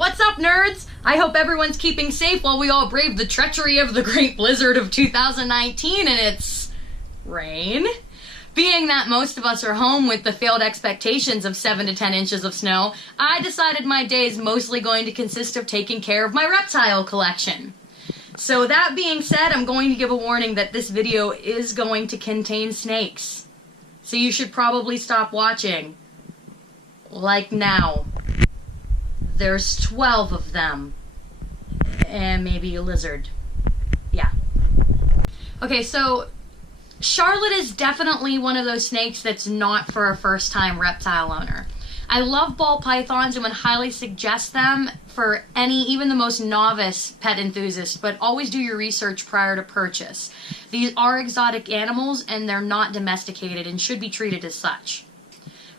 What's up, nerds? I hope everyone's keeping safe while we all brave the treachery of the great blizzard of 2019 and its rain. Being that most of us are home with the failed expectations of 7 to 10 inches of snow, I decided my day is mostly going to consist of taking care of my reptile collection. So that being said, I'm going to give a warning that this video is going to contain snakes. So you should probably stop watching. Like now. There's 12 of them. And maybe a lizard. Yeah. Okay, so Charlotte is definitely one of those snakes that's not for a first-time reptile owner. I love ball pythons and would highly suggest them for any, even the most novice pet enthusiast, but always do your research prior to purchase. These are exotic animals and they're not domesticated and should be treated as such.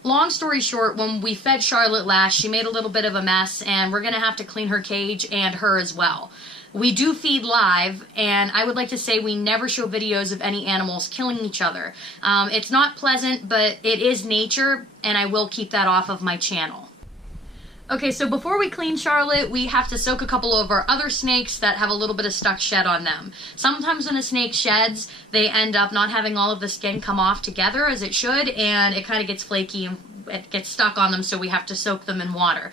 Long story short, when we fed Charlotte last, she made a little bit of a mess and we're going to have to clean her cage and her as well. We do feed live, and I would like to say we never show videos of any animals killing each other. It's not pleasant, but it is nature, and I will keep that off of my channel. Okay, so before we clean Charlotte, we have to soak a couple of our other snakes that have a little bit of stuck shed on them. Sometimes when a snake sheds, they end up not having all of the skin come off together as it should, and it kind of gets flaky and it gets stuck on them, so we have to soak them in water.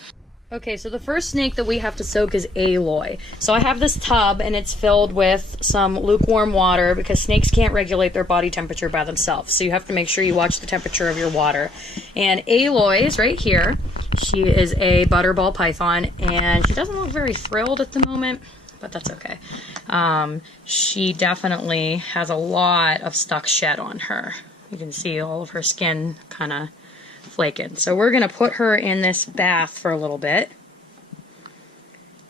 Okay, so the first snake that we have to soak is Aloy. So I have this tub and it's filled with some lukewarm water because snakes can't regulate their body temperature by themselves. So you have to make sure you watch the temperature of your water. And Aloy is right here. She is a butterball python and she doesn't look very thrilled at the moment, but that's okay. She definitely has a lot of stuck shed on her. You can see all of her skin kind of flaking. So we're going to put her in this bath for a little bit.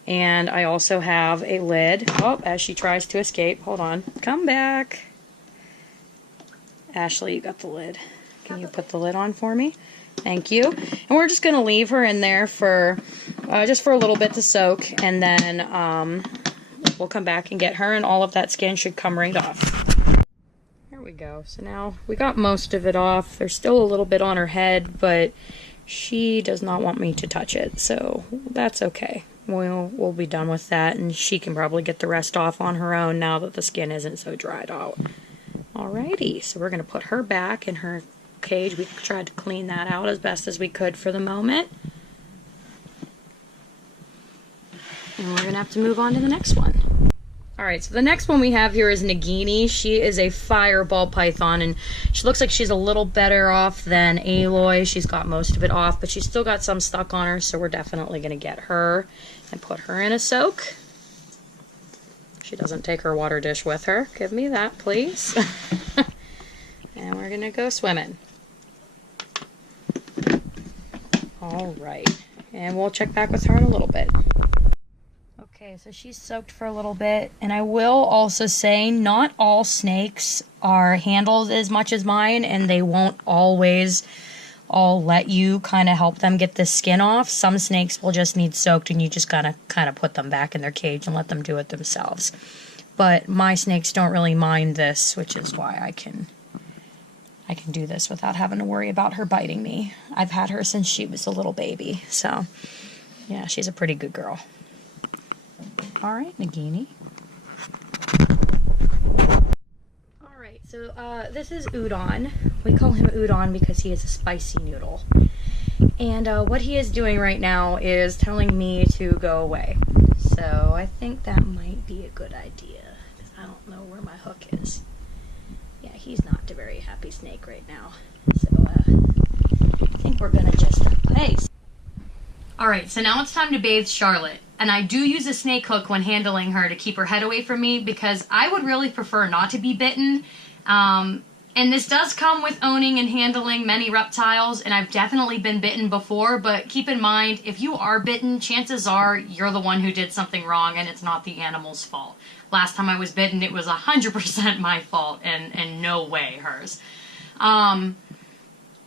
And I also have a lid. Oh, as she tries to escape. Hold on. Come back. Ashley, you got the lid. Can you put the lid on for me? Thank you. And we're just going to leave her in there for just for a little bit to soak. And then we'll come back and get her, and all of that skin should come right off. There we go. So now we got most of it off. There's still a little bit on her head, but she does not want me to touch it, so that's okay. We'll be done with that, and she can probably get the rest off on her own now that the skin isn't so dried out. Alrighty, so we're going to put her back in her cage. We tried to clean that out as best as we could for the moment. And we're going to have to move on to the next one. Alright, so the next one we have here is Nagini. She is a fireball python, and she looks like she's a little better off than Aloy. She's got most of it off, but she's still got some stuck on her, so we're definitely going to get her and put her in a soak. She doesn't take her water dish with her. Give me that, please. And we're going to go swimming. Alright, and we'll check back with her in a little bit. Okay, so she's soaked for a little bit, and I will also say not all snakes are handled as much as mine, and they won't always all let you kind of help them get the skin off. Some snakes will just need soaked, and you just gotta kind of put them back in their cage and let them do it themselves. But my snakes don't really mind this, which is why I can do this without having to worry about her biting me. I've had her since she was a little baby, so yeah, she's a pretty good girl. Alright, Nagini. Alright, so this is Udon. We call him Udon because he is a spicy noodle. And what he is doing right now is telling me to go away. So I think that might be a good idea, because I don't know where my hook is. Yeah, he's not a very happy snake right now. So I think we're gonna just... Hey! Alright, so now it's time to bathe Charlotte. And I do use a snake hook when handling her to keep her head away from me because I would really prefer not to be bitten. And this does come with owning and handling many reptiles, and I've definitely been bitten before, but keep in mind, if you are bitten, chances are you're the one who did something wrong and it's not the animal's fault. Last time I was bitten, it was 100% my fault and no way hers. A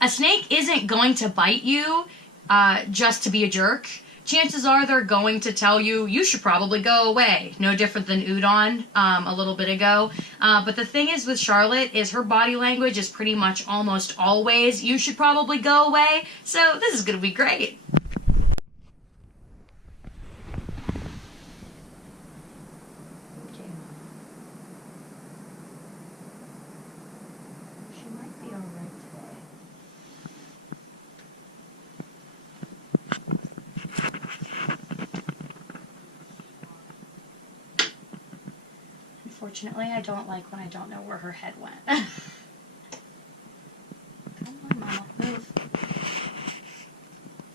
snake isn't going to bite you just to be a jerk. Chances are they're going to tell you, you should probably go away. No different than Udon a little bit ago. But the thing is with Charlotte is her body language is pretty much almost always, you should probably go away. So this is going to be great. Unfortunately, I don't like when I don't know where her head went. Come on, Mama, move.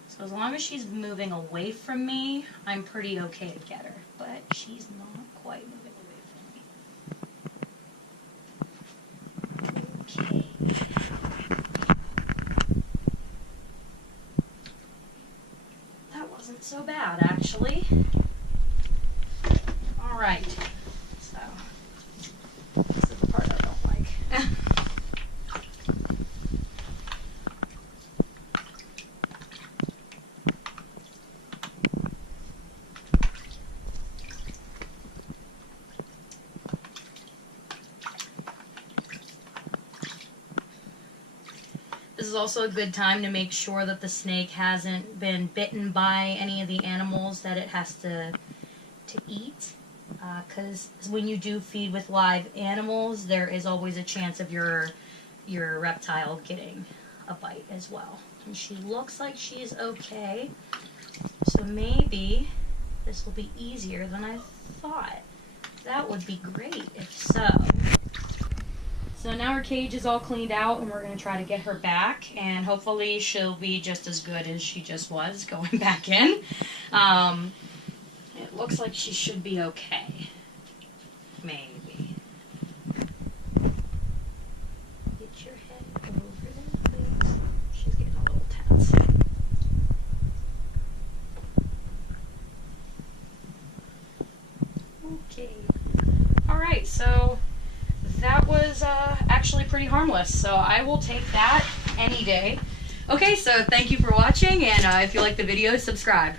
So as long as she's moving away from me, I'm pretty okay to get her. But she's not quite moving away from me. Okay. That wasn't so bad, actually. All right. So this is the part I don't like. This is also a good time to make sure that the snake hasn't been bitten by any of the animals that it has to eat. Because when you do feed with live animals, there is always a chance of your reptile getting a bite as well. And she looks like she is okay. So maybe this will be easier than I thought. That would be great if so. So now her cage is all cleaned out and we're going to try to get her back, and hopefully she'll be just as good as she just was going back in. It looks like she should be okay. Maybe. Get your head over there, please. She's getting a little tense. Okay. Alright, so that was actually pretty harmless, so I will take that any day. Okay, so thank you for watching, and if you like the video, subscribe.